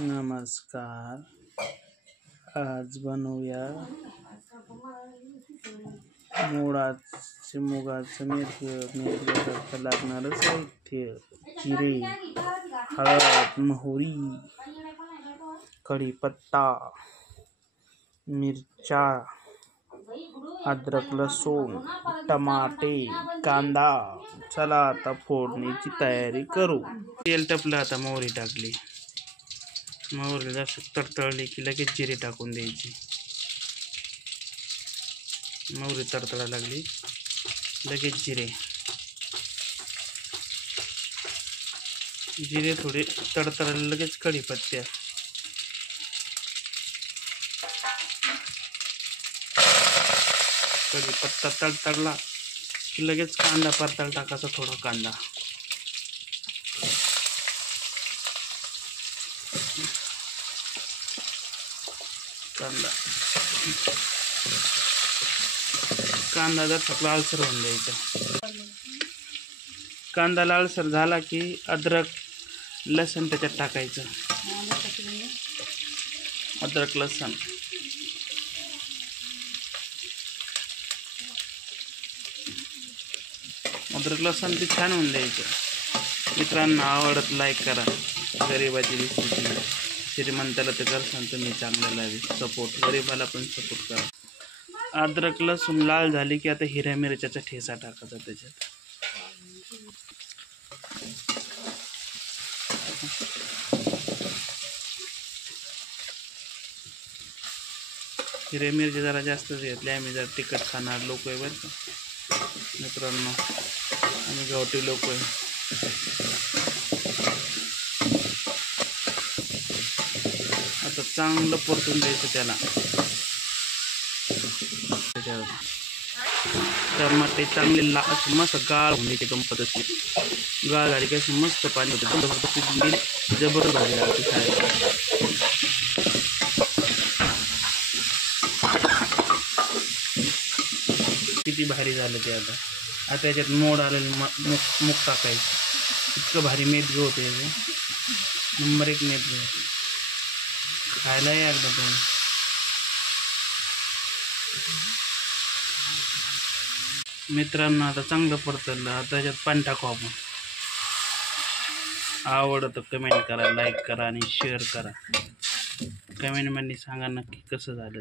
नमस्कार. आज बनवूया मुगाचं मिरची लागणारं साहित्य: जिरे, हळद, मोहरी, कढीपत्ता, मिरच्या, अद्रक, लसूण, टमाटे, कांदा. चला आता फोडणीची तयारी करू. तेल टाकलं, आता मोहरी टाकली. मोहरी जास्त तडतडली की लगेच जिरे टाकून द्यायची. मोहरी तडतडायला लागली लगेच जिरे थोडे तडतडायला लगेच कढीपत्ता. कढीपत्ता तडतडला की लगेच कांदा परतायला टाकायचा. थोडा कांदा जर लालसर होऊन द्यायचा. कांदा लालसर झाला की अद्रक लसूण त्याच्यात टाकायचं. अद्रक लसूण ते छान होऊन द्यायचं. मित्रांना आवडत लाईक करा. गरिबाची रेसिपी श्रीमंताला तर करसान तुम्ही चांगल्याला सपोर्ट, गरिबाला पण सपोर्ट करा. अद्रक लसूण लाल झाली की आता हिरव्या मिरच्याचा ठेचा टाकायचा त्याच्यात. हिरव्या मिरची जरा जास्तच घेतल्या. आम्ही जरा तिखट खाणार लोक आहे बरं का मित्रांनो. आम्ही गावठी लोक आहे. आता चांगलं परतून द्यायचं त्याला. टमाटे चांगले मस्त गाळ होऊन द्यायचे. गंपतशीर गाळ झाली की अशी मस्त पाणी होते. जबरदस्त भाजी लागते खायला. किती भारी झालं ते. आता त्याच्यात मोड आलेलं मूग टाकायचं. इतकं भारी मेथी होते. नंबर 1 मेथी होते. खायला या एकदा तुम्ही. मित्रांनो आता चांगलं परतलं. आता त्याच्यात पाणी टाकू आपण. आवडतं कमेंट करा, लाईक करा आणि शेअर करा. कमेंटमध्ये सांगा नक्की कसं झालं.